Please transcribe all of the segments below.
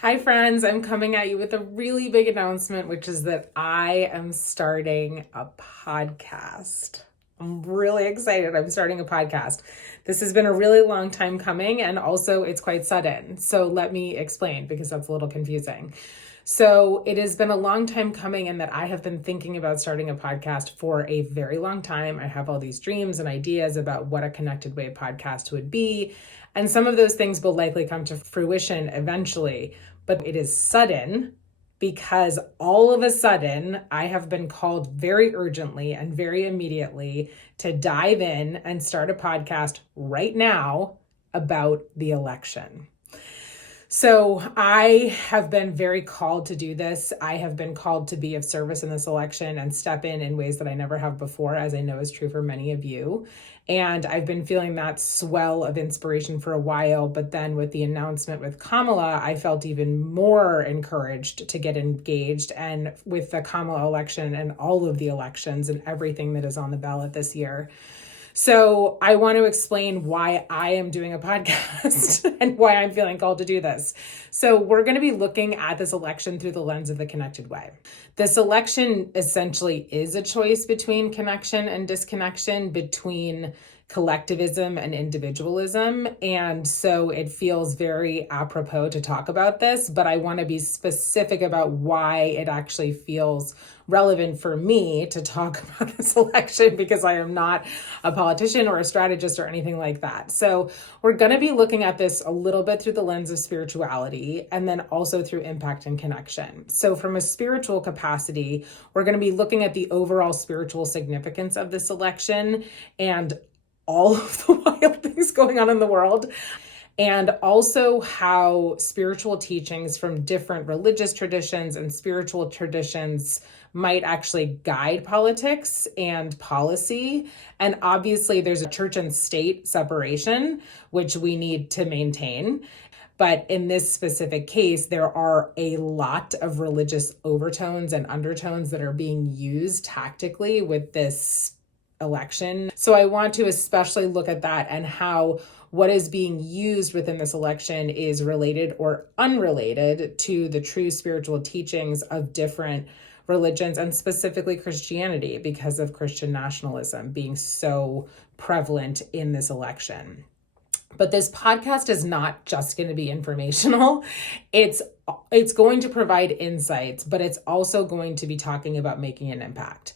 Hi, friends. I'm coming at you with a really big announcement, which is that I am starting a podcast. I'm really excited. I'm starting a podcast. This has been a really long time coming, and also it's quite sudden. So let me explain because that's a little confusing. So it has been a long time coming, and that I have been thinking about starting a podcast for a very long time. I have all these dreams and ideas about what a Connected Way podcast would be. And some of those things will likely come to fruition eventually, but it is sudden because all of a sudden I have been called very urgently and very immediately to dive in and start a podcast right now about the election. So I have been very called to do this. I have been called to be of service in this election and step in ways that I never have before, as I know is true for many of you. And I've been feeling that swell of inspiration for a while. But then with the announcement with Kamala, I felt even more encouraged to get engaged. And with the Kamala election and all of the elections and everything that is on the ballot this year. So I want to explain why I am doing a podcast and why I'm feeling called to do this. So we're going to be looking at this election through the lens of the Connected Way. This election essentially is a choice between connection and disconnection, between collectivism and individualism. And so it feels very apropos to talk about this, but I want to be specific about why it actually feels relevant for me to talk about this election, because I am not a politician or a strategist or anything like that. So we're going to be looking at this a little bit through the lens of spirituality and then also through impact and connection. So from a spiritual capacity, we're going to be looking at the overall spiritual significance of this election and all of the wild things going on in the world, and also how spiritual teachings from different religious traditions and spiritual traditions might actually guide politics and policy. And obviously there's a church and state separation, which we need to maintain. But in this specific case, there are a lot of religious overtones and undertones that are being used tactically with this election. So I want to especially look at that and how what is being used within this election is related or unrelated to the true spiritual teachings of different religions, and specifically Christianity, because of Christian nationalism being so prevalent in this election. But this podcast is not just going to be informational. It's going to provide insights, but it's also going to be talking about making an impact.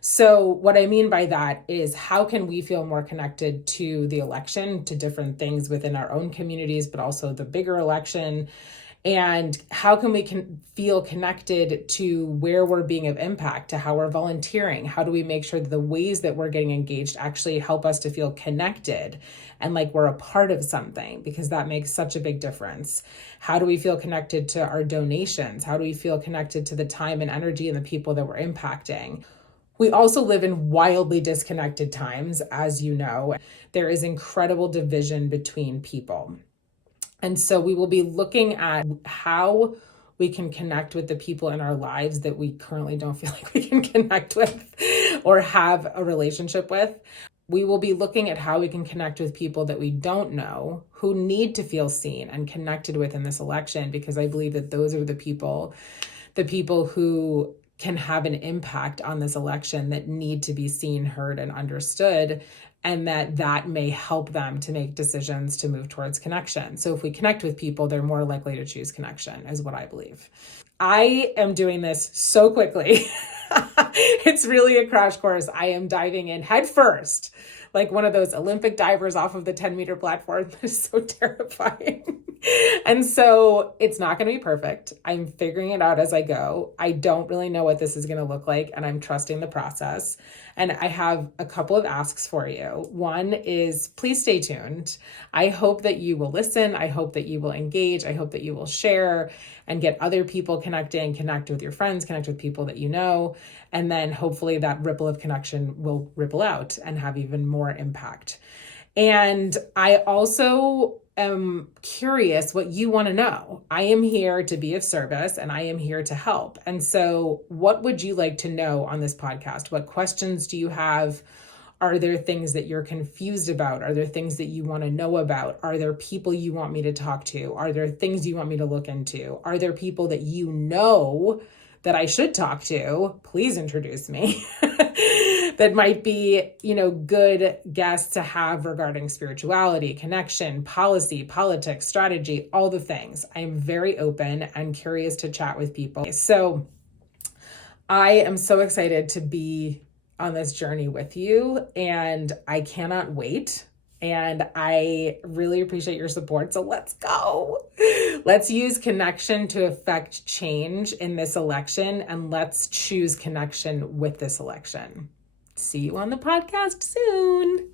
So what I mean by that is, how can we feel more connected to the election, to different things within our own communities, but also the bigger election? And how can we feel connected to where we're being of impact, to how we're volunteering? How do we make sure that the ways that we're getting engaged actually help us to feel connected and like we're a part of something? Because that makes such a big difference. How do we feel connected to our donations? How do we feel connected to the time and energy and the people that we're impacting? We also live in wildly disconnected times, as you know. There is incredible division between people. And so we will be looking at how we can connect with the people in our lives that we currently don't feel like we can connect with or have a relationship with. We will be looking at how we can connect with people that we don't know, who need to feel seen and connected with in this election, because I believe that those are the people who can have an impact on this election, that need to be seen, heard, and understood, and that may help them to make decisions to move towards connection. So if we connect with people, they're more likely to choose connection, is what I believe. I am doing this so quickly. It's really a crash course. I am diving in head first, like one of those Olympic divers off of the 10-meter platform. That is so terrifying. And so it's not going to be perfect. I'm figuring it out as I go. I don't really know what this is going to look like, and I'm trusting the process. And I have a couple of asks for you. One is, please stay tuned. I hope that you will listen. I hope that you will engage. I hope that you will share and get other people connecting, connect with your friends, connect with people that you know. And then hopefully that ripple of connection will ripple out and have even more impact. And I also am curious what you want to know. I am here to be of service and I am here to help. And so what would you like to know on this podcast? What questions do you have? Are there things that you're confused about? Are there things that you want to know about? Are there people you want me to talk to? Are there things you want me to look into? Are there people that you know that I should talk to? Please introduce me. That might be, good guests to have regarding spirituality, connection, policy, politics, strategy, all the things. I am very open and curious to chat with people. So I am so excited to be on this journey with you, and I cannot wait. And I really appreciate your support. So let's go. Let's use connection to affect change in this election, and let's choose connection with this election. See you on the podcast soon.